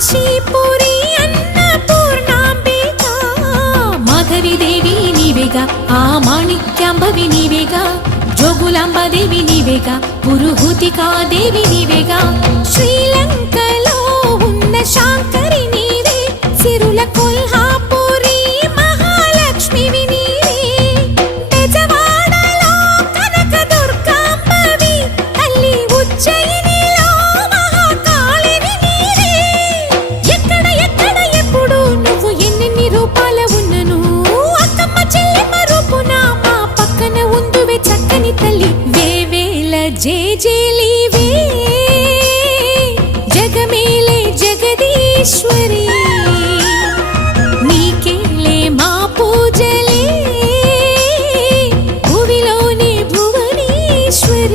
కాశీపురి అన్నపూర్ణాంబిక మాధవి దేవి నీవేగా ఆ మాణిక్యాంబవి నీవేగా జోగులాంబదేవి నీవేగా పురుహూతికా దేవి నీవేగా శ్రీలంకలో ఉన్న శాంకరి నీవే సిరుల కొల్హాపురి మహాలక్ష్మివి నీవే బెజవాడలో కనక దుర్గాంబవి తల్లి ఉజ్జయినిలో మహాకాళివి నీవే ఎక్కడ ఎక్కడ ఎప్పుడు నువ్వు ఎన్నెన్ని రూపాల ఉన్నను అక్కమ్మ చెల్లెమ్మ రూపున మా పక్కన ఉందువే చక్కని తల్లి వేవేల జేజేలివే జగమేలే జగదీశ్వరి